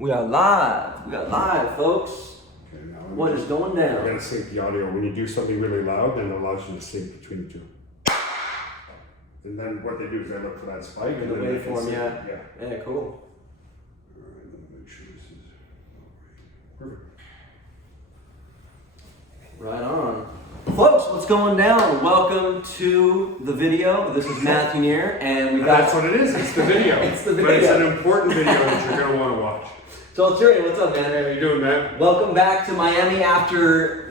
We are live. We are live, folks. Okay, now What is going down? I'm gonna sync the audio. When you do something really loud, then it allows you to sync between the two. And then what they do is they look for that spike. The and then they can waveform, sync yeah. it. Yeah, cool. All right, let me make sure this is perfect. Right on. Folks, what's going down? Welcome to the video. This is Matthew Nier, and we got... That's what it is. It's the video. It's the But it's video. an important video that you're gonna want to watch. So, Therien, what's up, man? How you doing, man? Welcome back to Miami after,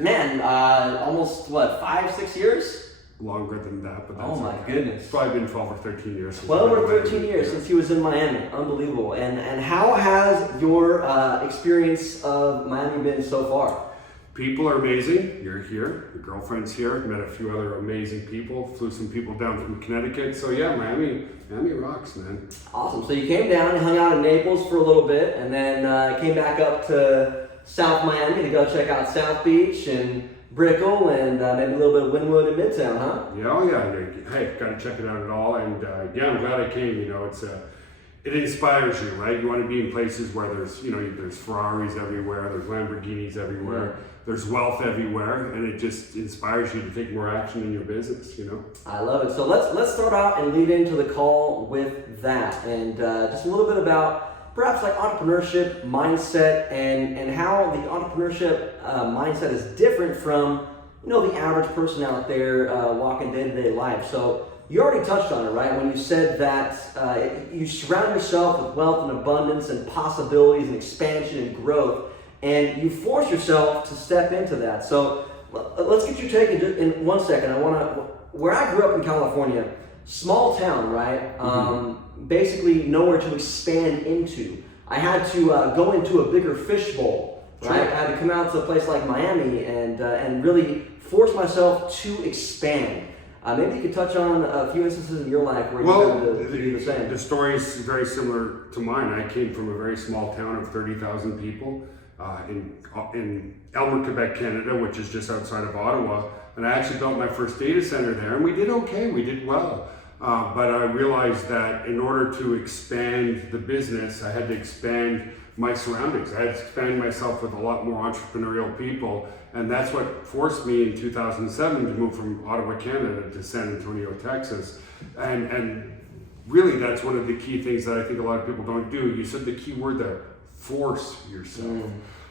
almost, 5-6 years? Longer than that, but that's Oh my okay. goodness. It's probably been 12 or 13 years. Since 12 I've or been in 13 Miami. years since he was in Miami. Unbelievable. And how has your experience of Miami been so far? People are amazing. You're here. Your girlfriend's here. Met a few other amazing people. Flew some people down from Connecticut. So yeah, Miami rocks, man. Awesome. So you came down, you hung out in Naples for a little bit, and then came back up to South Miami to go check out South Beach and Brickell and maybe a little bit of Wynwood and Midtown, huh? Yeah, oh yeah. Hey, got to check it out at all. And yeah, I'm glad I came. You know, it inspires you, right? You want to be in places where there's Ferraris everywhere, there's Lamborghinis everywhere, there's wealth everywhere, and it just inspires you to take more action in your business, you know? I love it. So let's start out and lead into the call with that, and just a little bit about perhaps like entrepreneurship mindset and how the entrepreneurship mindset is different from the average person out there walking day-to-day life. So you already touched on it, right? When you said that you surround yourself with wealth and abundance and possibilities and expansion and growth, and you force yourself to step into that. So let's get your take in 1 second. Where I grew up in California, small town, right? Basically nowhere to expand into. I had to go into a bigger fishbowl, right? Sure. I had to come out to a place like Miami and really force myself to expand. Maybe you could touch on a few instances in your life where you had to do the same. The story is very similar to mine. I came from a very small town of 30,000 people in Elmer, Quebec, Canada, which is just outside of Ottawa. And I actually built my first data center there, and we did okay, we did well. But I realized that in order to expand the business, I had to expand my surroundings. I had to expand myself with a lot more entrepreneurial people. And that's what forced me in 2007 to move from Ottawa, Canada to San Antonio, Texas. And really that's one of the key things that I think a lot of people don't do. You said the key word there, force yourself.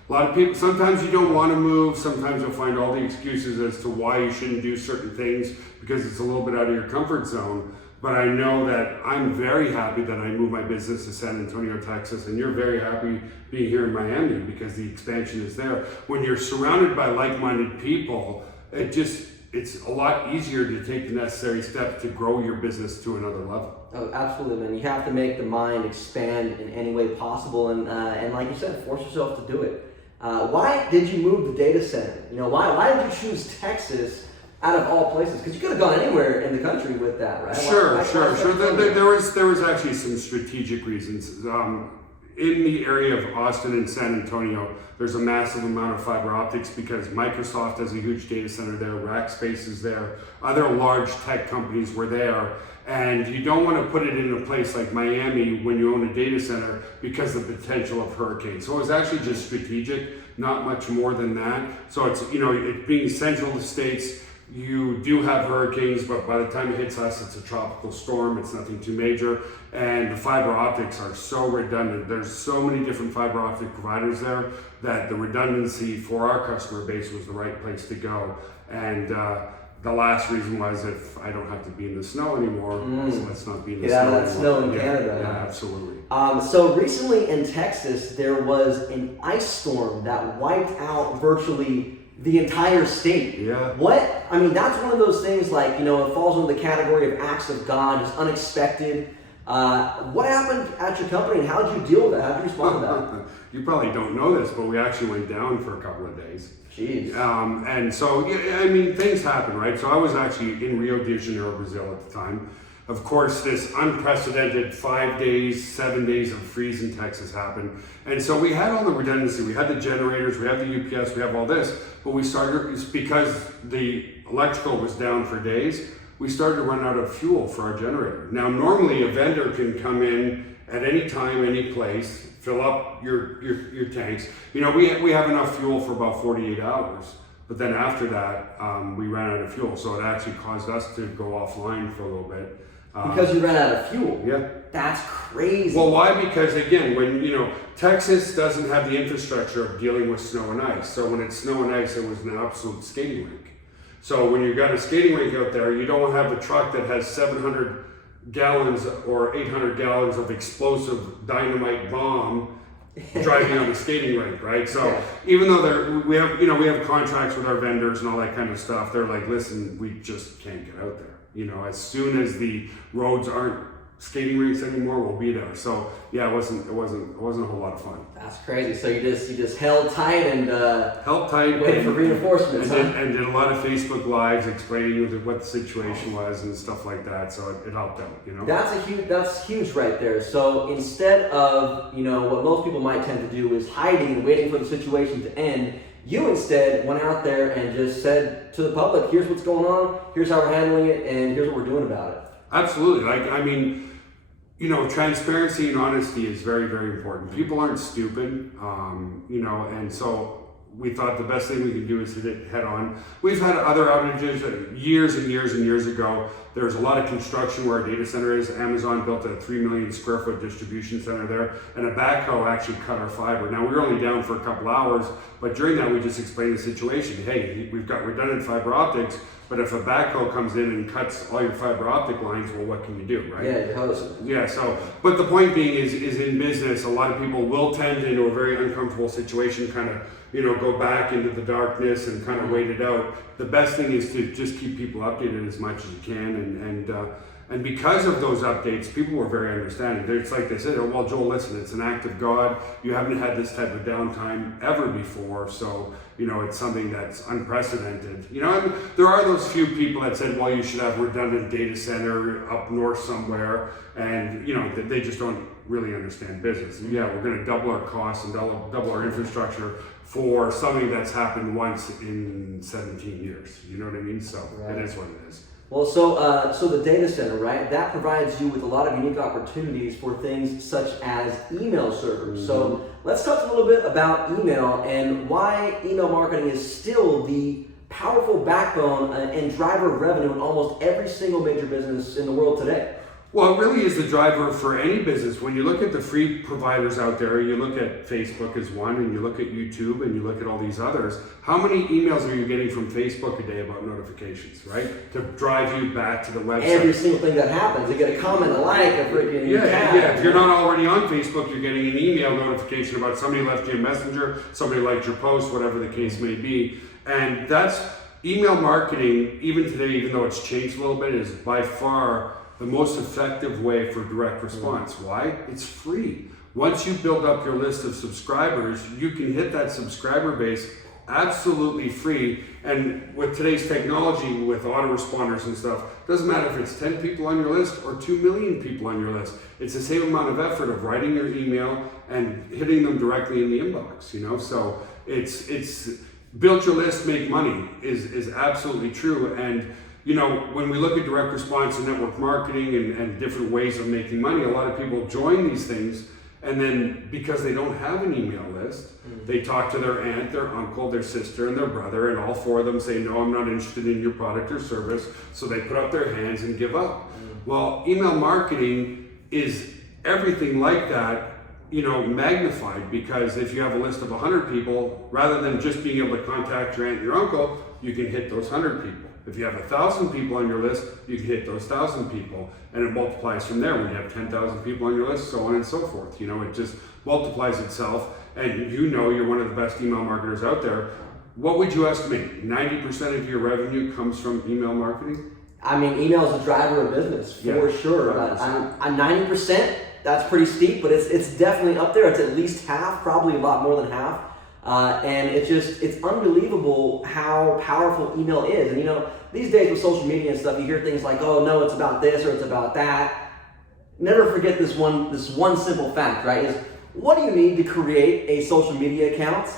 A lot of people, sometimes you don't want to move, sometimes you'll find all the excuses as to why you shouldn't do certain things because it's a little bit out of your comfort zone. But I know that I'm very happy that I moved my business to San Antonio, Texas, and you're very happy being here in Miami because the expansion is there. When you're surrounded by like-minded people, it's a lot easier to take the necessary steps to grow your business to another level. Oh, absolutely, man. You have to make the mind expand in any way possible, and like you said, force yourself to do it. Why did you move the data center? Why did you choose Texas out of all places? Because you could have gone anywhere in the country with that, right? Sure. There was actually some strategic reasons. In the area of Austin and San Antonio, there's a massive amount of fiber optics because Microsoft has a huge data center there, Rackspace is there, other large tech companies were there, and you don't want to put it in a place like Miami when you own a data center because of the potential of hurricanes. So it was actually just strategic, not much more than that. So it's, it being central to states, you do have hurricanes, but by the time it hits us, it's a tropical storm. It's nothing too major. And the fiber optics are so redundant. There's so many different fiber optic providers there that the redundancy for our customer base was the right place to go. And the last reason was if I don't have to be in the snow anymore, so let's not be in the snow Get out of that anymore. snow in Canada. Yeah, absolutely. So recently in Texas, there was an ice storm that wiped out virtually the entire state. Yeah. That's one of those things like, it falls under the category of acts of God, just unexpected. What happened at your company and how did you deal with that? How did you respond to that? You probably don't know this, but we actually went down for a couple of days. Jeez. And so, things happen, right? So I was actually in Rio de Janeiro, Brazil at the time. Of course, this unprecedented 5 days, 7 days of freeze in Texas happened. And so we had all the redundancy. We had the generators, we had the UPS, we have all this. But we started, because the electrical was down for days, we started to run out of fuel for our generator. Now, normally a vendor can come in at any time, any place, fill up your tanks. You know, we have enough fuel for about 48 hours. But then after that, we ran out of fuel, so it actually caused us to go offline for a little bit. Because you ran out of fuel? Yeah. That's crazy. Well, why? Because again, when, you know, Texas doesn't have the infrastructure of dealing with snow and ice. So when it's snow and ice, it was an absolute skating rink. So when you've got a skating rink out there, you don't have a truck that has 700 gallons or 800 gallons of explosive dynamite bomb driving on the skating rink, right? So even though we have contracts with our vendors and all that kind of stuff, they're like, listen, we just can't get out there. You know, as soon as the roads aren't skating rinks anymore, we'll be there. So yeah, it wasn't a whole lot of fun. That's crazy. So you just held tight and waited for reinforcements, and did a lot of Facebook lives explaining what the situation was and stuff like that. So it helped out, you know. That's huge right there. So instead of, you know, what most people might tend to do is hiding and waiting for the situation to end, you instead went out there and just said to the public, here's what's going on, here's how we're handling it, and here's what we're doing about it. Absolutely. Like, I mean, you know, transparency and honesty is very, very important. People aren't stupid, you know, and so we thought the best thing we could do is hit it head on. We've had other outages years and years and years ago. There's a lot of construction where our data center is. Amazon built a 3 million square foot distribution center there, and a backhoe actually cut our fiber. Now, we were only down for a couple hours, but during that, we just explained the situation. Hey, we've got redundant fiber optics, but if a backhoe comes in and cuts all your fiber optic lines, well, what can you do, right? Yeah, totally. Yeah, so, but the point being is in business, a lot of people will tend into a very uncomfortable situation, kind of, you know, go back into the darkness and kind of wait it out. The best thing is to just keep people updated as much as you can, and because of those updates, people were very understanding. It's like they said, oh, well, Joel, listen, it's an act of God. You haven't had this type of downtime ever before, so, you know, it's something that's unprecedented. You know, and there are those few people that said, well, you should have a redundant data center up north somewhere, and, you know, they just don't really understand business. And yeah, we're going to double our costs and double our infrastructure for something that's happened once in 17 years. You know what I mean? So It is what it is. Well, so the data center, right? That provides you with a lot of unique opportunities for things such as email servers. Mm-hmm. So let's talk a little bit about email and why email marketing is still the powerful backbone and driver of revenue in almost every single major business in the world today. Well, it really is the driver for any business. When you look at the free providers out there, you look at Facebook as one, and you look at YouTube, and you look at all these others, how many emails are you getting from Facebook a day about notifications, right? To drive you back to the website. Every single thing that happens, you get a comment, a like, a freaking yeah. If you're not already on Facebook, you're getting an email notification about somebody left you a messenger, somebody liked your post, whatever the case may be. And that's email marketing, even today, even though it's changed a little bit, is by far the most effective way for direct response. Why? It's free. Once you build up your list of subscribers, you can hit that subscriber base absolutely free. And with today's technology, with autoresponders and stuff, doesn't matter if it's 10 people on your list or 2 million people on your list. It's the same amount of effort of writing your email and hitting them directly in the inbox, you know? So it's build your list, make money is absolutely true. And you know, when we look at direct response and network marketing and different ways of making money, a lot of people join these things, and then because they don't have an email list, they talk to their aunt, their uncle, their sister, and their brother, and all four of them say, no, I'm not interested in your product or service, so they put up their hands and give up. Well, email marketing is everything like that, you know, magnified, because if you have a list of 100 people, rather than just being able to contact your aunt and your uncle, you can hit those 100 people. If you have 1,000 people on your list, you can hit those 1,000 people, and it multiplies from there. When you have 10,000 people on your list, so on and so forth. You know, it just multiplies itself, and you know you're one of the best email marketers out there. What would you estimate? 90% of your revenue comes from email marketing? I mean, email is the driver of business, for sure. I'm 90%, that's pretty steep, but it's definitely up there. It's at least half, probably a lot more than half. And it's unbelievable how powerful email is. And you know, these days with social media and stuff, you hear things like, oh no, it's about this or it's about that. Never forget this one simple fact, right? Is what do you need to create a social media account?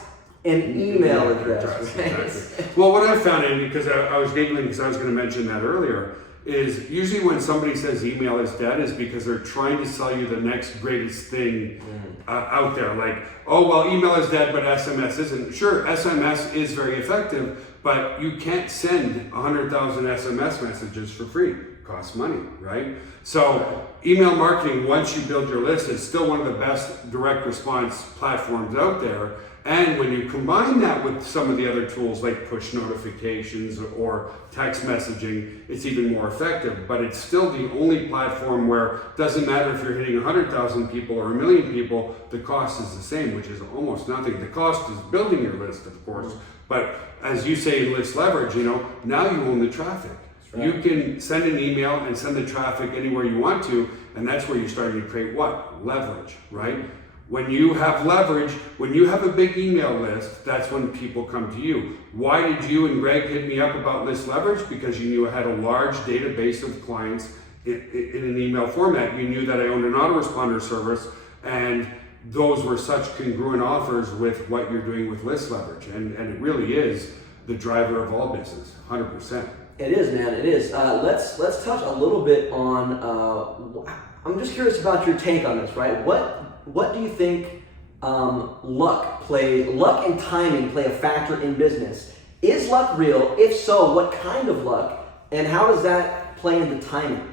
An email address. Right? Well, what I found, and because I was giggling because I was going to mention that earlier, is usually when somebody says email is dead is because they're trying to sell you the next greatest thing out there. Like, oh, well, email is dead, but SMS isn't. Sure, SMS is very effective, but you can't send 100,000 SMS messages for free. It costs money, right? So email marketing, once you build your list, is still one of the best direct response platforms out there. And when you combine that with some of the other tools like push notifications or text messaging, it's even more effective. But it's still the only platform where it doesn't matter if you're hitting 100,000 people or 1 million people, the cost is the same, which is almost nothing. The cost is building your list, of course. But as you say in list leverage, now you own the traffic. Right. You can send an email and send the traffic anywhere you want to, and that's where you're starting to create what? Leverage, right? When you have leverage, when you have a big email list, that's when people come to you. Why did you and Greg hit me up about list leverage? Because you knew I had a large database of clients in an email format. You knew that I owned an autoresponder service, and those were such congruent offers with what you're doing with list leverage. And it really is the driver of all business, 100%. It is, man, it is. Let's touch a little bit on, I'm just curious about your take on this, right? What do you think luck and timing play a factor in business? Is luck real? If so, what kind of luck? And how does that play into timing?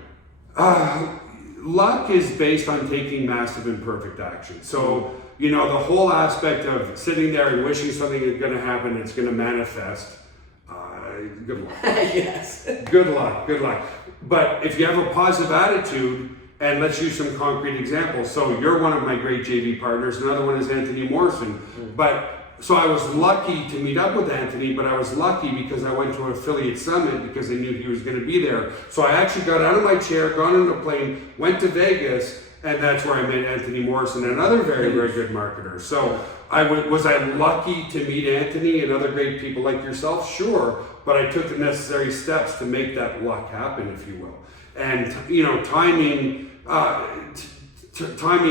Luck is based on taking massive imperfect action. So, the whole aspect of sitting there and wishing something is going to happen, it's going to manifest. Good luck. Yes. Good luck. But if you have a positive attitude, and let's use some concrete examples. So you're one of my great JV partners. Another one is Anthony Morrison. So I was lucky to meet up with Anthony, but I was lucky because I went to an affiliate summit because I knew he was going to be there. So I actually got out of my chair, got on a plane, went to Vegas, and that's where I met Anthony Morrison, another very, very good marketer. So was I lucky to meet Anthony and other great people like yourself? Sure, but I took the necessary steps to make that luck happen, if you will. And timing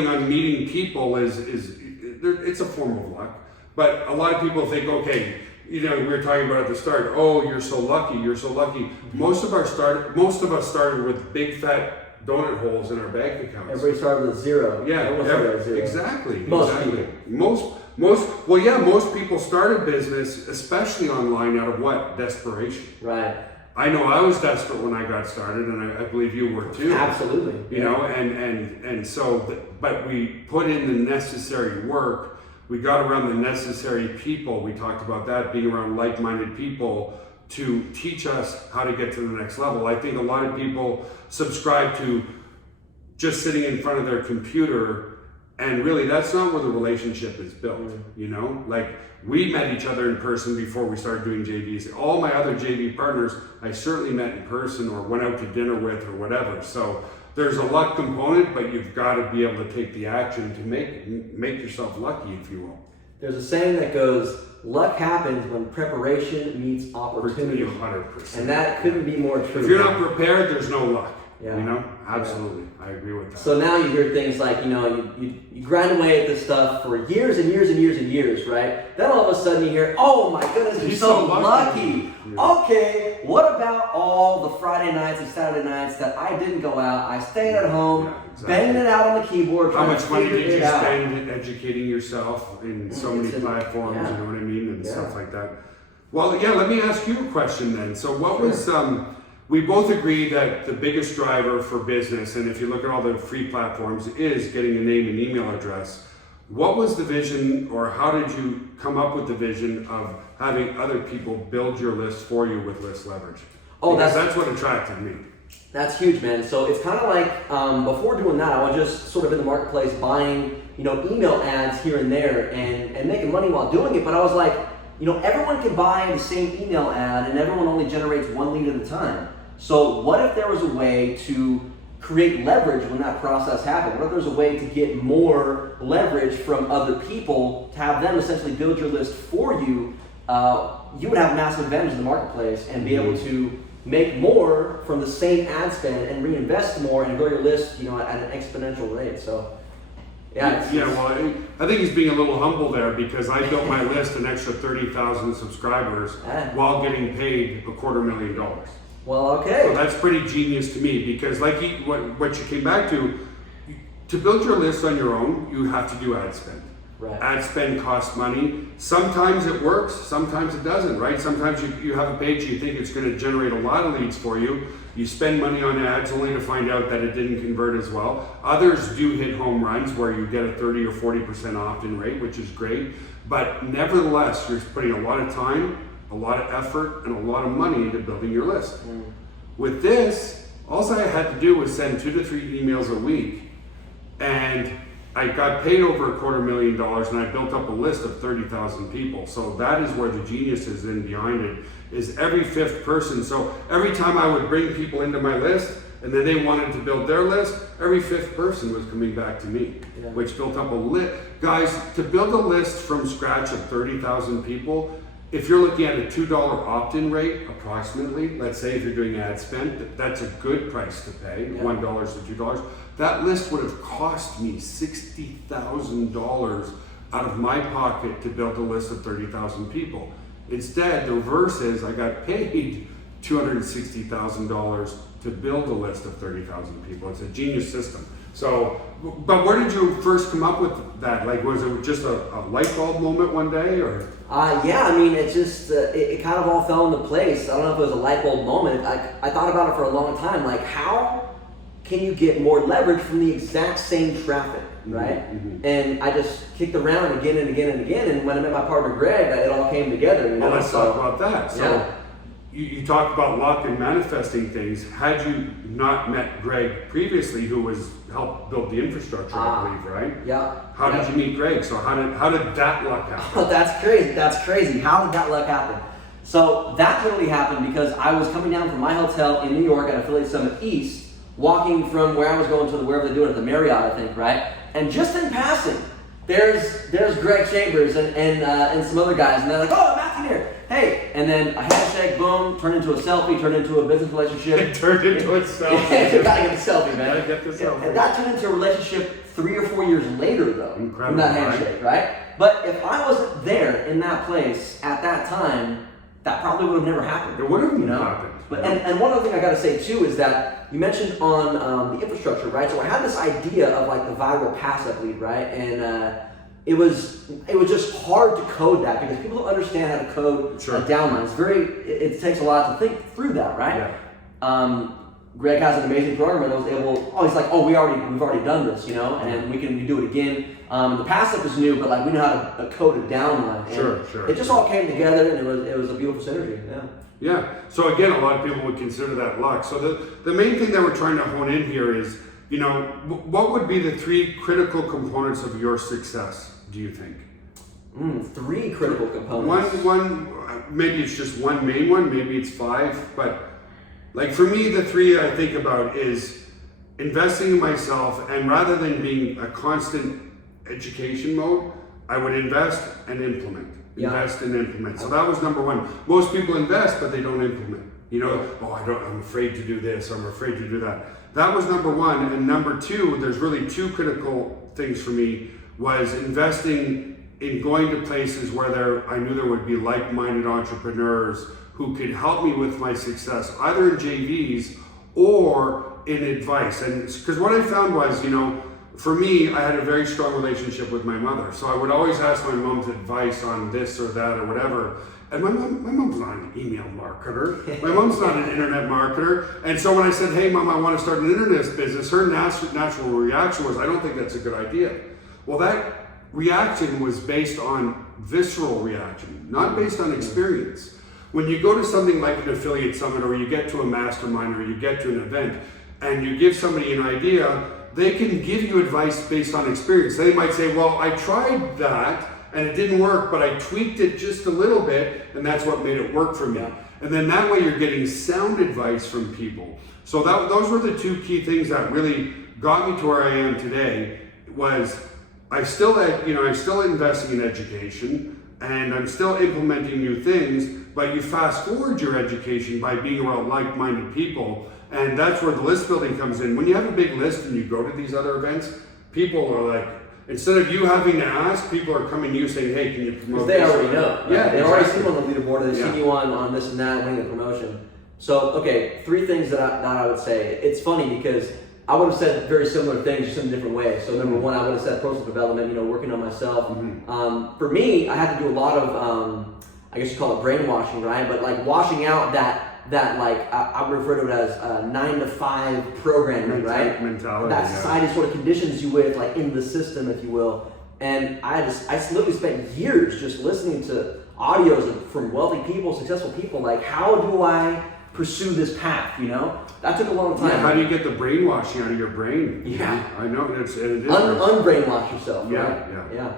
on meeting people it's a form of luck. But a lot of people think, okay, we were talking about at the start. Oh, you're so lucky. Most of us started with big fat donut holes in our bank accounts. Everybody started with zero. Yeah, Zero. Exactly. Most people. Most people started business, especially online, out of what? Desperation. Right. I know I was desperate when I got started, and I believe you were too. Absolutely. And so, but we put in the necessary work. We got around the necessary people. We talked about that, being around like-minded people to teach us how to get to the next level. I think a lot of people subscribe to just sitting in front of their computer, and really that's not where the relationship is built. Like we met each other in person before we started doing JVs. All my other JV partners I certainly met in person or went out to dinner with or whatever. So there's a luck component, but you've got to be able to take the action to make yourself lucky, if you will. There's a saying that goes, luck happens when preparation meets opportunity. 100%. And that couldn't be more true. If you're not prepared, there's no luck. Yeah. Absolutely. I agree with that. So now you hear things like, you grind away at this stuff for years and years and years and years, right? Then all of a sudden you hear, oh my goodness, you're so lucky. Yeah. Okay, what about all the Friday nights and Saturday nights that I didn't go out? I stayed at home, banging it out on the keyboard. How much money did you spend educating yourself in so many platforms, you know what I mean, and stuff like that? Well, let me ask you a question then. So what was, we both agree that the biggest driver for business, and if you look at all the free platforms, is getting a name and email address. What was the vision, or how did you come up with the vision of having other people build your list for you with list leverage? Because that's what attracted me. That's huge, man. So it's kind of like, before doing that, I was just sort of in the marketplace buying, email ads here and there and making money while doing it. But I was like, everyone can buy the same email ad and everyone only generates one lead at a time. So what if there was a way to create leverage when that process happened? What if there's a way to get more leverage from other people, to have them essentially build your list for you? You would have a massive advantage in the marketplace and be able to make more from the same ad spend and reinvest more and grow your list, at an exponential rate. So I think he's being a little humble there, because I built my list an extra 30,000 subscribers while getting paid $250,000. Well, okay. So that's pretty genius to me, because like what you came back to build your list on your own, you have to do ad spend. Right. Ad spend costs money. Sometimes it works, sometimes it doesn't, right? Sometimes you have a page, you think it's going to generate a lot of leads for you. You spend money on ads only to find out that it didn't convert as well. Others do hit home runs where you get a 30 or 40% opt-in rate, which is great. But nevertheless, you're putting a lot of time, a lot of effort, and a lot of money into building your list. With this, all I had to do was send 2 to 3 emails a week, and I got paid over $250,000, and I built up a list of 30,000 people. So that is where the genius is in behind it, is every 5th person. So every time I would bring people into my list, and then they wanted to build their list, every 5th person was coming back to me, which built up a list. Guys, to build a list from scratch of 30,000 people, if you're looking at a $2 opt-in rate, approximately, let's say if you're doing ad spend, that's a good price to pay, $1 to $2. That list would have cost me $60,000 out of my pocket to build a list of 30,000 people. Instead, the reverse is I got paid $260,000 to build a list of 30,000 people. It's a genius system. So, but where did you first come up with that? Like, was it just a light bulb moment one day, or? Yeah, I mean, it just, it kind of all fell into place. I don't know if it was a light bulb moment. I thought about it for a long time. Like, how can you get more leverage from the exact same traffic, right? And I just kicked around again and again and again. And when I met my partner, Greg, it all came together. You know? Well, let's talk about that. So you talked about luck and manifesting things. Had you not met Greg previously, who was helped build the infrastructure, I believe, right? Yeah. How did you meet Greg? So how did that luck happen? Oh, that's crazy. That's crazy. How did that luck happen? So that totally happened because I was coming down from my hotel in New York at Affiliate Summit East, walking from where I was going to wherever they do it at the Marriott, I think, right? And just in passing, there's Greg Chambers and some other guys, and they're like, "Oh, Matthew here, hey!" And then a handshake, boom, turned into a selfie, turned into a business relationship. It turned into a selfie. You gotta get the selfie, man. Gotta get the selfie. And that turned into a relationship 3 or 4 years later, though, Incredible, from that handshake, right? But if I wasn't there in that place at that time, that probably would have never happened. It would have happened. But and one other thing I got to say too is that you mentioned on the infrastructure, right? So I had this idea of like the viral passive lead, right? And it was just hard to code that because people don't understand how to code a downline. It's it takes a lot to think through that, right? Yeah. Greg has an amazing programmer that was able. He's like, we've already done this, you know, and we do it again. The passive is new, but like we know how to code a downline. Sure. It just all came together, and it was a beautiful synergy. Yeah. So again, a lot of people would consider that luck. So the main thing that we're trying to hone in here is, you know, what would be the 3 critical components of your success, do you think? 3 critical components. One, maybe it's just one main one, maybe it's 5, but like for me, the 3 I think about is investing in myself, and rather than being a constant education mode, I would invest and implement. Invest and implement. So that was number 1. Most people invest, but they don't implement. You know, I'm afraid to do this, I'm afraid to do that. That was number 1. And number 2, there's really 2 critical things for me, was investing in going to places where I knew there would be like-minded entrepreneurs who could help me with my success, either in JVs or in advice. And because what I found was, you know, for me, I had a very strong relationship with my mother. So I would always ask my mom's advice on this or that or whatever. And my mom's not an email marketer. My mom's not an internet marketer. And so when I said, "Hey, Mom, I want to start an internet business," her natural reaction was, "I don't think that's a good idea." Well, that reaction was based on visceral reaction, not based on experience. When you go to something like an affiliate summit, or you get to a mastermind, or you get to an event, and you give somebody an idea, they can give you advice based on experience. They might say, "Well, I tried that and it didn't work, but I tweaked it just a little bit, and that's what made it work for me." And then that way you're getting sound advice from people. So those were the 2 key things that really got me to where I am today. Was I'm still investing in education, and I'm still implementing new things, but you fast forward your education by being around like-minded people. And that's where the list building comes in. When you have a big list and you go to these other events, people are like, instead of you having to ask, people are coming to you saying, "Hey, can you promote?" Because they already know. Right? Yeah, they already see you on the leaderboard, they've seen you on this and that, winning the promotion. So, okay, 3 things that I would say. It's funny because I would have said very similar things, just in different ways. So number 1, I would have said personal development, working on myself. For me, I had to do a lot of, I guess you call it brainwashing, right? But like washing out that like, I would refer to it as 9 to 5 programming, right? Mentality. That society sort of conditions you with, like in the system, if you will. And I literally spent years just listening to audios from wealthy people, successful people, like how do I pursue this path, That took a long time. Yeah, how do you get the brainwashing out of your brain? Yeah. I know, it is. Unbrainwash yourself, right? Yeah.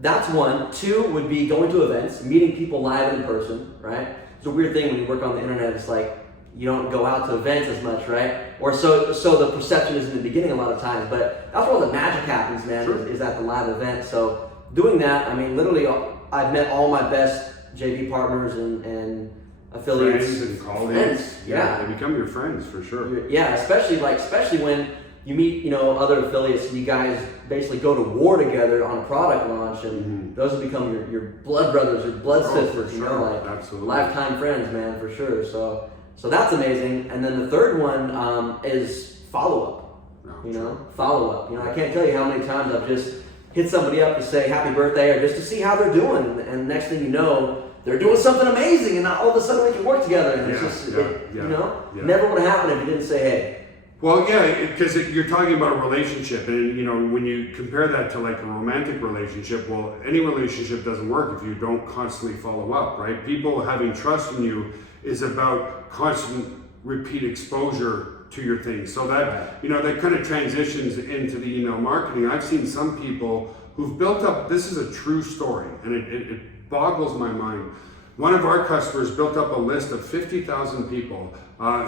That's 1. 2 would be going to events, meeting people live in person, right? It's a weird thing when you work on the internet, it's like you don't go out to events as much, right? Or so the perception is in the beginning a lot of times, but that's where all the magic happens, man, Sure. is at the live event. So doing that, I mean, literally, I've met all my best JV partners and affiliates. Friends and colleagues. Friends, yeah. They become your friends for sure. Yeah, especially when you meet, other affiliates and you guys basically go to war together on a product launch, and those have become your blood brothers, your blood sisters, like Absolutely. lifetime friends, man, for sure. So that's amazing. And then the third one is follow up. Follow up. I can't tell you how many times I've just hit somebody up to say happy birthday or just to see how they're doing, and next thing you know, they're doing something amazing, and all of a sudden we can work together, and never would have happened if you didn't say hey. Well, yeah, because you're talking about a relationship, and when you compare that to like a romantic relationship, well, any relationship doesn't work if you don't constantly follow up, right? People having trust in you is about constant repeat exposure to your things. So that, that kind of transitions into the email marketing. I've seen some people who've built up, this is a true story, and it boggles my mind. One of our customers built up a list of 50,000 people.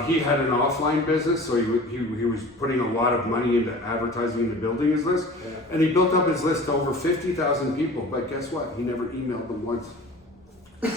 He had an offline business, so he was putting a lot of money into advertising and building his list. Yeah. And he built up his list to over 50,000 people. But guess what? He never emailed them once.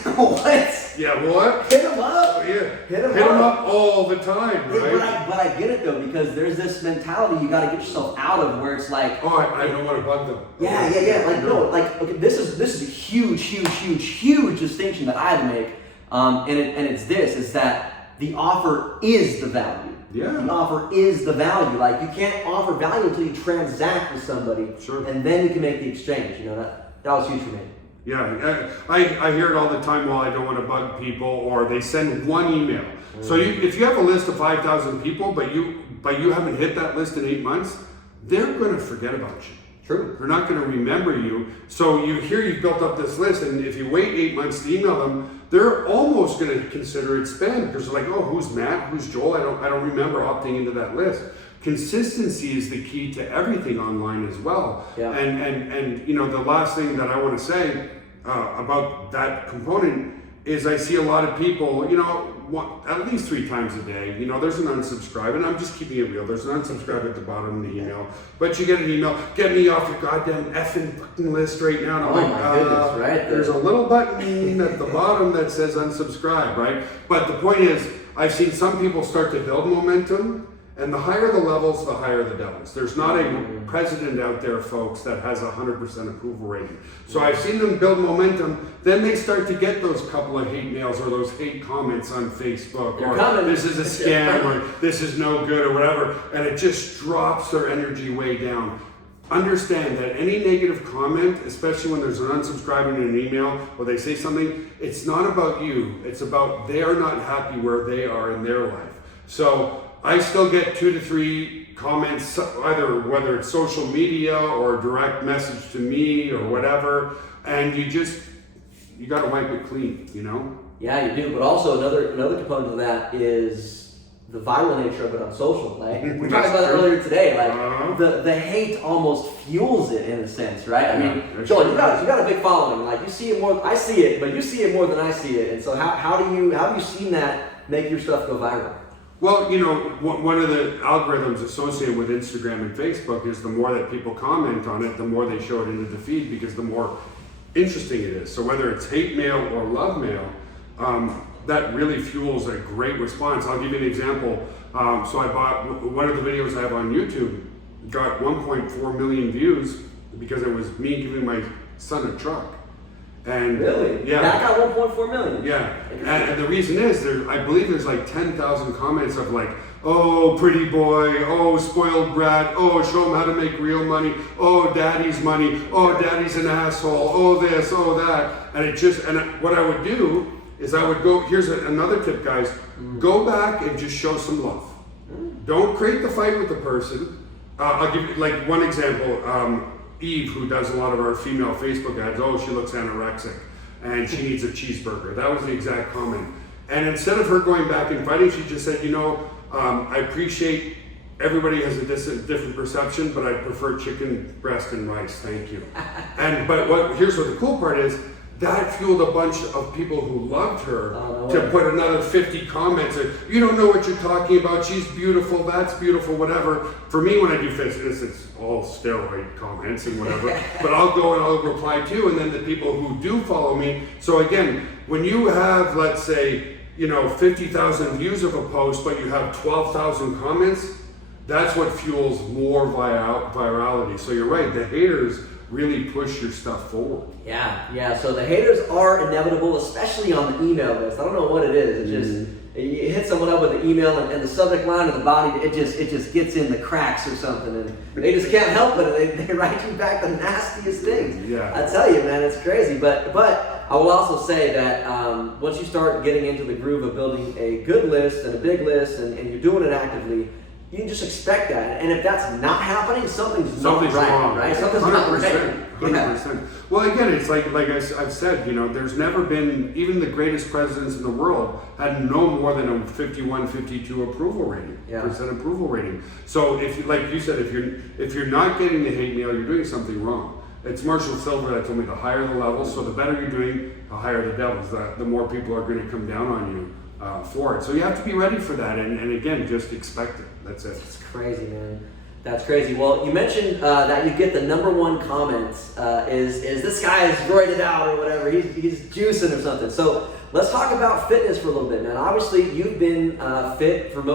What? Yeah, what? Hit him up. Yeah. Hit him up all the time, right? But I get it though, because there's this mentality you got to get yourself out of, where it's like, oh, I don't want to bug them. Yeah. Like no, like okay, this is a huge distinction that I have to make, and it's that the offer is the value. Yeah. The offer is the value. Like you can't offer value until you transact with somebody, sure, and then you can make the exchange. That was huge for me. Yeah, I hear it all the time. Well, I don't want to bug people, or they send one email. So if you have a list of 5,000 people, but you haven't hit that list in 8 months, they're going to forget about you. True. They're not going to remember you. So you've built up this list, and if you wait 8 months to email them, they're almost going to consider it spam, because they're like, oh, who's Matt? Who's Joel? I don't remember opting into that list. Consistency is the key to everything online as well. Yeah. And the last thing that I want to say about that component is I see a lot of people, at least 3 times a day, there's an unsubscribe, and I'm just keeping it real. There's an unsubscribe at the bottom of the email, but you get an email, get me off your goddamn effing fucking list right now. And I'm my goodness, right? There's a little button at the bottom that says unsubscribe, right? But the point is, I've seen some people start to build momentum, and the higher the levels, the higher the devils. There's not a president out there, folks, that has 100% approval rating. So I've seen them build momentum, then they start to get those couple of hate mails or those hate comments on Facebook, or this is a scam, or this is no good, or whatever, and it just drops their energy way down. Understand that any negative comment, especially when there's an unsubscribe in an email or they say something, it's not about you. It's about they are not happy where they are in their life. So I still get 2 to 3 comments, either whether it's social media or direct message to me or whatever, and you got to wipe it clean, Yeah, you do. But also another component of that is the viral nature of it on social. Like we talked about it earlier today. Like the hate almost fuels it in a sense, right? I mean, Joel, you got a big following. Like you see it more. I see it, but you see it more than I see it. And so how have you seen that make your stuff go viral? Well, one of the algorithms associated with Instagram and Facebook is the more that people comment on it, the more they show it into the feed, because the more interesting it is. So whether it's hate mail or love mail, that really fuels a great response. I'll give you an example. So I bought one of the videos I have on YouTube, got 1.4 million views because it was me giving my son a truck. And really? Yeah. That got 1.4 million. Yeah. And the reason is I believe there's like 10,000 comments of like, oh, pretty boy, oh, spoiled brat, oh, show him how to make real money, oh, daddy's money, oh, daddy's an asshole, oh, this, oh, that. And what I would do is I would go, here's another tip, guys, go back and just show some love. Don't create the fight with the person. I'll give you like one example. Eve, who does a lot of our female Facebook ads, oh, she looks anorexic and she needs a cheeseburger. That was the exact comment. And instead of her going back and fighting, she just said, I appreciate everybody has a different perception, but I prefer chicken breast and rice, thank you. Here's what the cool part is, that fueled a bunch of people who loved her to put another 50 comments. You don't know what you're talking about. She's beautiful. That's beautiful. Whatever. For me, when I do fitness, it's all steroid comments and whatever. But I'll go and I'll reply too. And then the people who do follow me. So again, when you have, let's say, 50,000 views of a post, but you have 12,000 comments, that's what fuels more virality. So you're right. The haters really push your stuff forward. Yeah. So the haters are inevitable, especially on the email list. I don't know what it is. It just you hit someone up with an email and the subject line of the body, it just gets in the cracks or something, and they just can't help it. They write you back the nastiest things. Yeah. I tell you, man, it's crazy. But I will also say that once you start getting into the groove of building a good list and a big list, and you're doing it actively, you can just expect that. And if that's not happening, something's not right, wrong. right? Something's not right. 100%. Well, again, it's like I've said, there's never been, even the greatest presidents in the world had no more than a 51, 52 approval rating, percent approval rating. So if, like you said, if you're not getting the hate mail, you're doing something wrong. It's Marshall Silver that told me the higher the level, so the better you're doing, the higher the devils, the more people are going to come down on you for it. So you have to be ready for that, and again, just expect it. That's it. That's crazy, man. That's crazy. Well, you mentioned that you get the number one comments is this guy is roided out or whatever. He's juicing or something. So let's talk about fitness for a little bit, man. Obviously, you've been fit for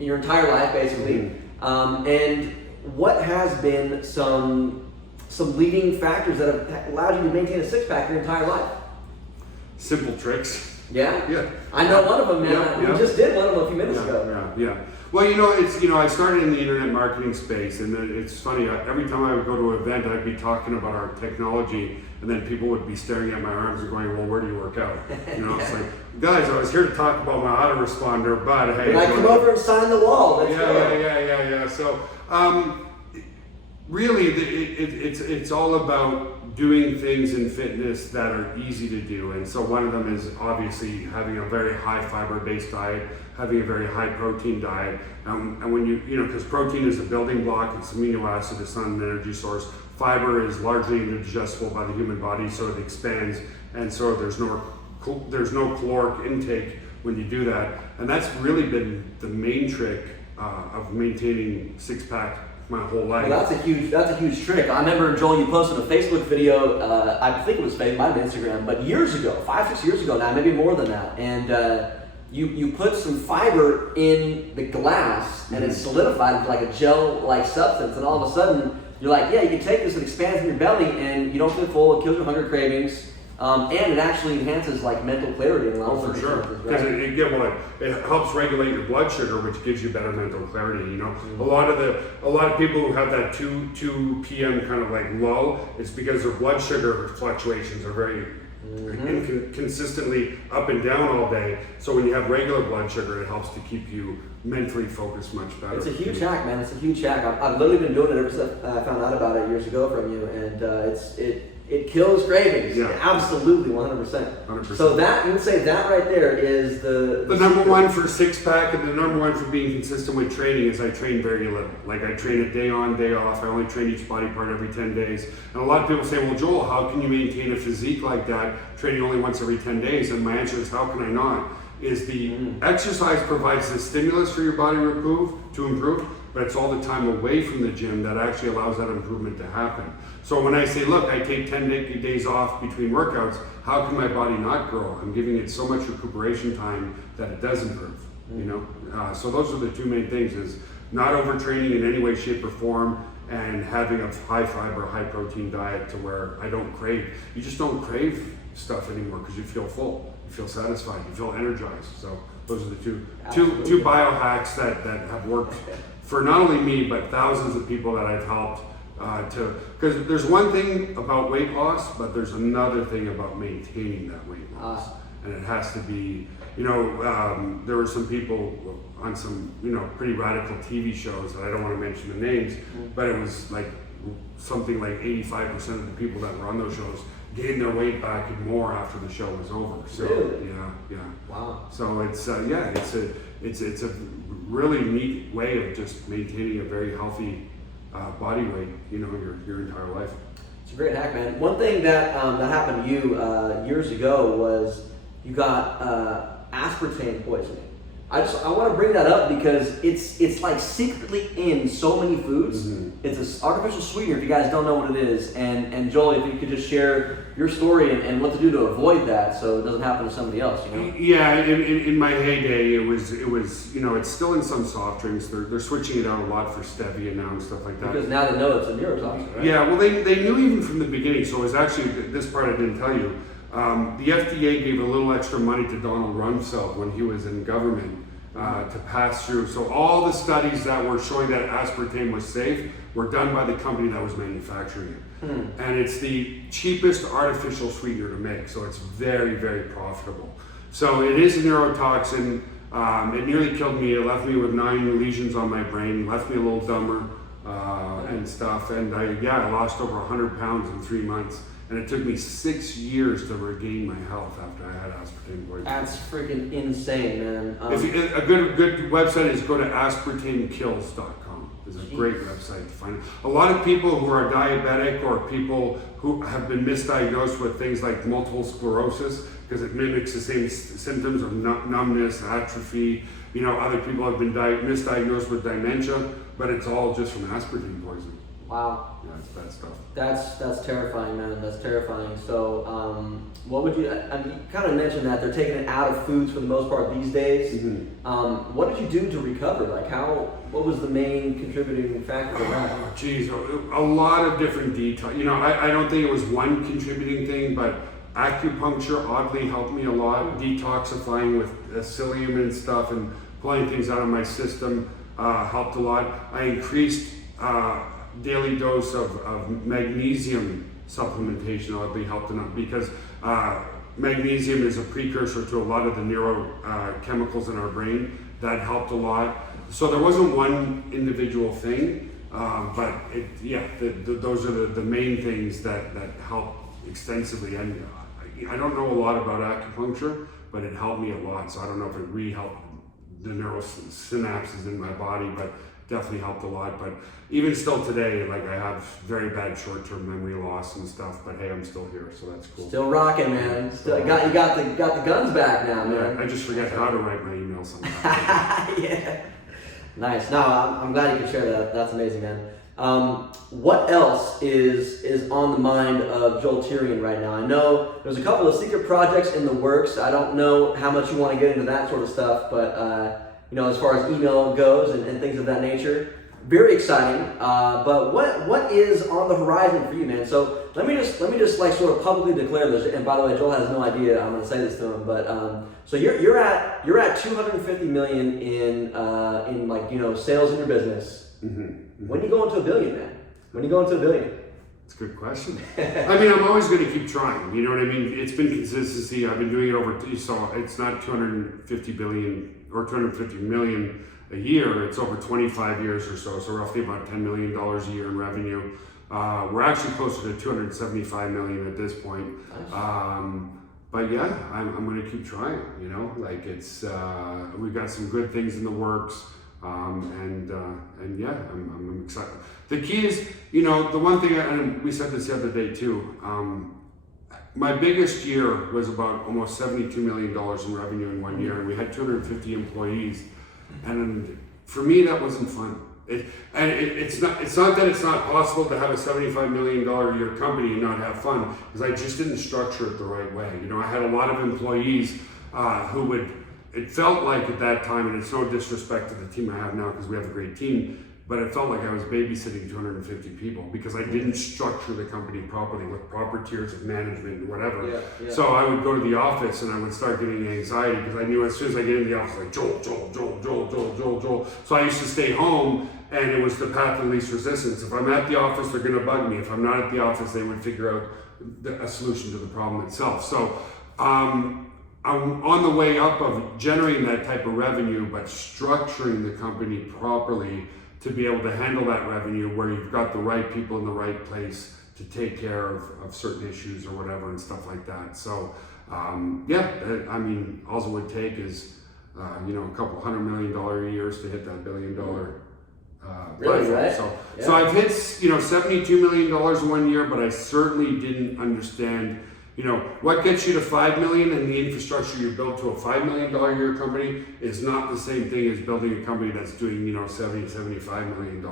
your entire life, basically. And what has been some leading factors that have allowed you to maintain a six-pack your entire life? Simple tricks. Yeah. I know one of them, man. We just did one of them a few minutes ago. Yeah. Well, I started in the internet marketing space, and then it's funny. Every time I would go to an event, I'd be talking about our technology, and then people would be staring at my arms and going, "Well, where do you work out?" It's like, guys, I was here to talk about my autoresponder, but hey, and I come over and sign the wall. Yeah. So, really, it's all about doing things in fitness that are easy to do. And so one of them is obviously having a very high fiber based diet, having a very high protein diet. And when because protein is a building block, it's amino acid, it's not an energy source. Fiber is largely indigestible by the human body, so it expands. And so there's no caloric intake when you do that. And that's really been the main trick of maintaining six-pack my whole life. Well, that's a huge trick. I remember, Joel, you posted a Facebook video, I think it was Facebook, might have been Instagram, but years ago, 5-6 years ago now, maybe more than that. And you put some fiber in the glass and it solidified into like a gel-like substance, and all of a sudden you're like, yeah, you can take this, it expands in your belly and you don't feel full, it kills your hunger cravings. And it actually enhances like mental clarity and all for sure. Because it helps regulate your blood sugar, which gives you better mental clarity. A lot of people who have that 2 p.m. kind of like low, it's because their blood sugar fluctuations are very consistently up and down all day. So when you have regular blood sugar, it helps to keep you mentally focused much better. It's a huge hack, man. It's a huge hack. I've literally been doing it ever since I found out about it years ago from you, and it kills cravings. Yeah. Absolutely, 100%. So that, you would say that right there is the number one for six-pack, and the number one for being consistent with training is I train very little. Like I train a day on, day off. I only train each body part every 10 days. And a lot of people say, well, Joel, how can you maintain a physique like that, training only once every 10 days? And my answer is, how can I not? Is the exercise provides the stimulus for your body to improve, but it's all the time away from the gym that actually allows that improvement to happen. So when I say, look, I take 10 days off between workouts, how can my body not grow? I'm giving it so much recuperation time that it does improve, So those are the two main things, is not overtraining in any way, shape, or form, and having a high fiber, high protein diet to where you just don't crave stuff anymore because you feel full, you feel satisfied, you feel energized. So those are the two biohacks that have worked for not only me, but thousands of people that I've helped because there's one thing about weight loss, but there's another thing about maintaining that weight loss. And it has to be, there were some people on some, pretty radical TV shows that I don't want to mention the names, but it was like something like 85% of the people that were on those shows gained their weight back and more after the show was over. So really? Yeah. Wow. So it's it's a really neat way of just maintaining a very healthy body weight, your entire life. It's a great hack, man. One thing that happened to you years ago was you got aspartame poisoning. I want to bring that up because it's like secretly in so many foods. It's an artificial sweetener if you guys don't know what it is. And Joel, if you could just share your story and what to do to avoid that so it doesn't happen to somebody else. Yeah, in my heyday, it was it's still in some soft drinks. They're switching it out a lot for stevia now and stuff like that. Because now they know it's a neurotoxin, right? Yeah, well they knew even from the beginning. So it was actually this part I didn't tell you. The FDA gave a little extra money to Donald Rumsfeld when he was in government to pass through. So all the studies that were showing that aspartame was safe were done by the company that was manufacturing it. And it's the cheapest artificial sweetener to make, so it's very, very profitable. So it is a neurotoxin. It nearly killed me. It left me with 9 lesions on my brain, left me a little dumber and stuff. And I lost over 100 pounds in 3 months. And it took me 6 years to regain my health after I had aspartame poisoning. That's freaking insane, man. A good website is go to aspartamekills.com. It's a great website to find it. A lot of people who are diabetic or people who have been misdiagnosed with things like multiple sclerosis, because it mimics the same symptoms of numbness, atrophy. Other people have been misdiagnosed with dementia, but it's all just from aspartame poisoning. Wow. Yeah, it's bad stuff. That's terrifying, man. That's terrifying. So, what would you kind of mentioned that they're taking it out of foods for the most part these days. What did you do to recover? What was the main contributing factor to that? Geez, a lot of different details. I don't think it was one contributing thing, but acupuncture oddly helped me a lot. Detoxifying with psyllium and stuff and pulling things out of my system helped a lot. I increased daily dose of magnesium supplementation oddly helped enough because magnesium is a precursor to a lot of the neurochemicals in our brain. That helped a lot. So there wasn't one individual thing, but those are the main things that help extensively. And I don't know a lot about acupuncture, but it helped me a lot. So I don't know if it really helped the neural synapses in my body, but definitely helped a lot. But even still today, I have very bad short-term memory loss and stuff, but hey, I'm still here, so that's cool. Still rocking, man. Still you got the guns back now, man. I just forget how to write my email sometimes. Yeah. Nice. No, I'm glad you could share that. That's amazing, man. What else is on the mind of Joel Therien right now? I know there's a couple of secret projects in the works. I don't know how much you want to get into that sort of stuff, but as far as email goes and things of that nature, very exciting. But what is on the horizon for you, man? So let me just sort of publicly declare this. And by the way, Joel has no idea I'm going to say this to him, but so you're at 250 million in sales in your business. When do you go into $1 billion, man? When do you go into $1 billion? It's a good question. I'm always going to keep trying. You know what I mean? It's been consistency. I've been doing it over. So it's not 250 billion or 250 million a year. It's over 25 years or so. So roughly about $10 million a year in revenue. We're actually closer to 275 million at this point. Nice. But yeah, I'm going to keep trying. We've got some good things in the works. I'm excited. The key is, the one thing, and we said this the other day too, my biggest year was about almost $72 million in revenue in 1 year, and we had 250 employees. And for me, that wasn't fun. It's not that it's not possible to have a $75 million a year company and not have fun, because I just didn't structure it the right way. I had a lot of employees it felt like at that time, and it's no disrespect to the team I have now because we have a great team, but it felt like I was babysitting 250 people because I didn't structure the company properly with proper tiers of management and whatever. Yeah. So I would go to the office and I would start getting anxiety because I knew as soon as I get in the office, like Joel. So I used to stay home, and it was the path of least resistance. If I'm at the office, they're going to bug me. If I'm not at the office, they would figure out a solution to the problem itself. So I'm on the way up of generating that type of revenue, but structuring the company properly to be able to handle that revenue where you've got the right people in the right place to take care of certain issues or whatever and stuff like that. So I mean, all it would take is a couple $100 million years to hit that $1 billion Really, right? So I've hit $72 million in 1 year, but I certainly didn't understand what gets you to 5 million, and the infrastructure you built to a $5 million a year company is not the same thing as building a company that's doing $75 million.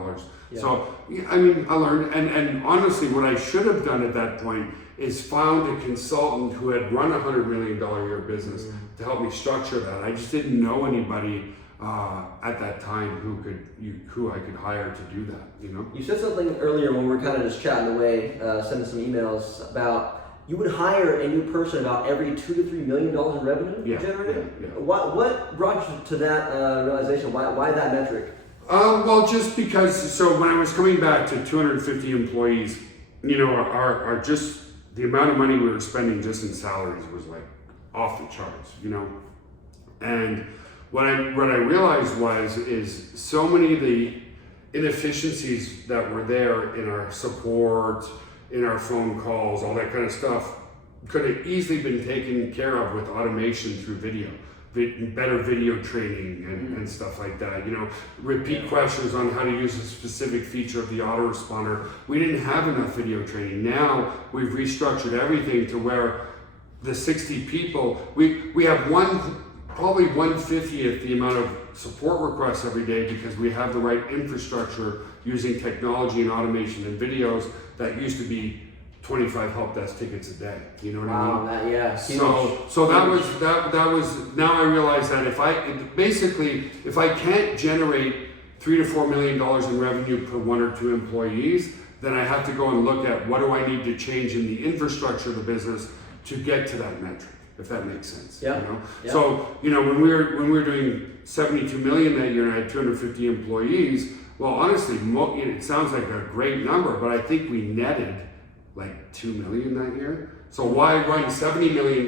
Yeah. So I mean, I learned, and honestly, what I should have done at that point is found a consultant who had run a $100 million a year business to help me structure that. I just didn't know anybody at that time who I could hire to do that. You said something earlier when we were kind of just chatting away, sending some emails about you would hire a new person about every $2 to $3 million in revenue you generated. Yeah. What brought you to that realization? Why that metric? Well, just because. So when I was coming back to 250 employees, our just the amount of money we were spending just in salaries was like off the charts. And what I realized is so many of the inefficiencies that were there in our support, in our phone calls, all that kind of stuff, could have easily been taken care of with automation through video, better video training and stuff like that. Repeat questions on how to use a specific feature of the autoresponder. We didn't have enough video training. Now we've restructured everything to where the 60 people, we have probably 1/50th the amount of support requests every day because we have the right infrastructure using technology and automation and videos that used to be 25 help desk tickets a day. You know what I mean? Yeah. So that was now I realize that if I can't generate $3 to $4 million in revenue per 1 or 2 employees, then I have to go and look at what do I need to change in the infrastructure of the business to get to that metric, if that makes sense. Yeah. So when we were doing 72 million that year and I had 250 employees, well, honestly, it sounds like a great number, but I think we netted like 2 million that year. So why run $70 million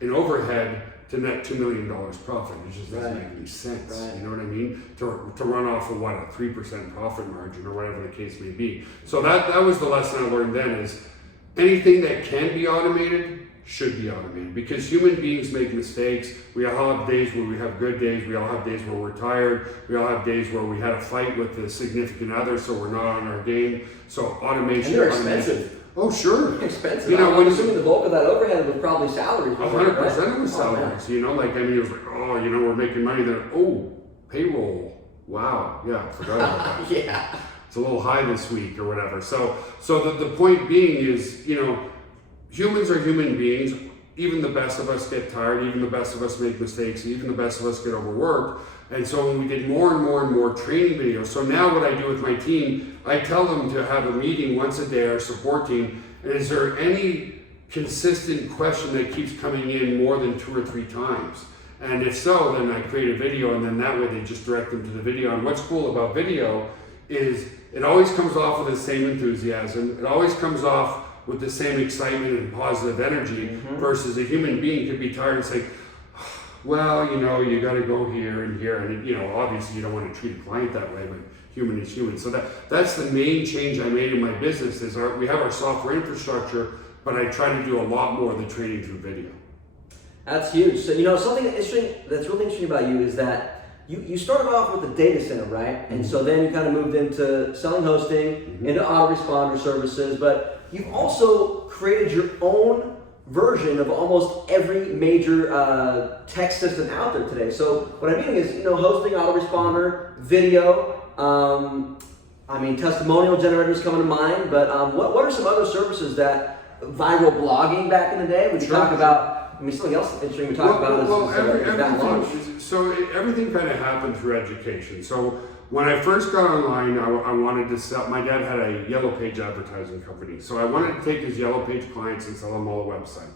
in overhead to net $2 million profit? It just doesn't make any sense. Right. You know what I mean? To run off of a 3% profit margin or whatever the case may be. So that was the lesson I learned then is anything that can be automated should be automated, because human beings make mistakes. We all have days where we have good days. We all have days where we're tired. We all have days where we had a fight with a significant other, so we're not on our game. So automation. And they're expensive. Oh, sure. Expensive. I'm assuming the bulk of that overhead was probably salaries. 100% of the salaries. It was like, we're making money. Then, payroll. Wow. Yeah, I forgot about that. Yeah. It's a little high this week or whatever. So the point being is, humans are human beings. Even the best of us get tired. Even the best of us make mistakes. Even the best of us get overworked. And so when we did more and more training videos, so now what I do with my team, I tell them to have a meeting once a day, our support team, and is there any consistent question that keeps coming in more than 2 or 3 times? And if so, then I create a video, and then that way they just direct them to the video. And what's cool about video is it always comes off with the same enthusiasm. It always comes off with the same excitement and positive energy versus a human being could be tired and say, well, you got to go here and here. And, obviously you don't want to treat a client that way, but human is human. So that's the main change I made in my business is we have our software infrastructure, but I try to do a lot more of the training through video. That's huge. So, something that's really interesting about you is that you started off with the data center, right? And so then you kind of moved into selling hosting, into autoresponder services, but you've also created your own version of almost every major tech system out there today. So what I mean is, hosting, autoresponder, video, testimonial generators coming to mind, but what are some other services that, viral blogging back in the day, we talk about, something else interesting we talk about is everything kind of happened through education. So when I first got online, I wanted to sell. My dad had a Yellow Page advertising company, so I wanted to take his Yellow Page clients and sell them all a website.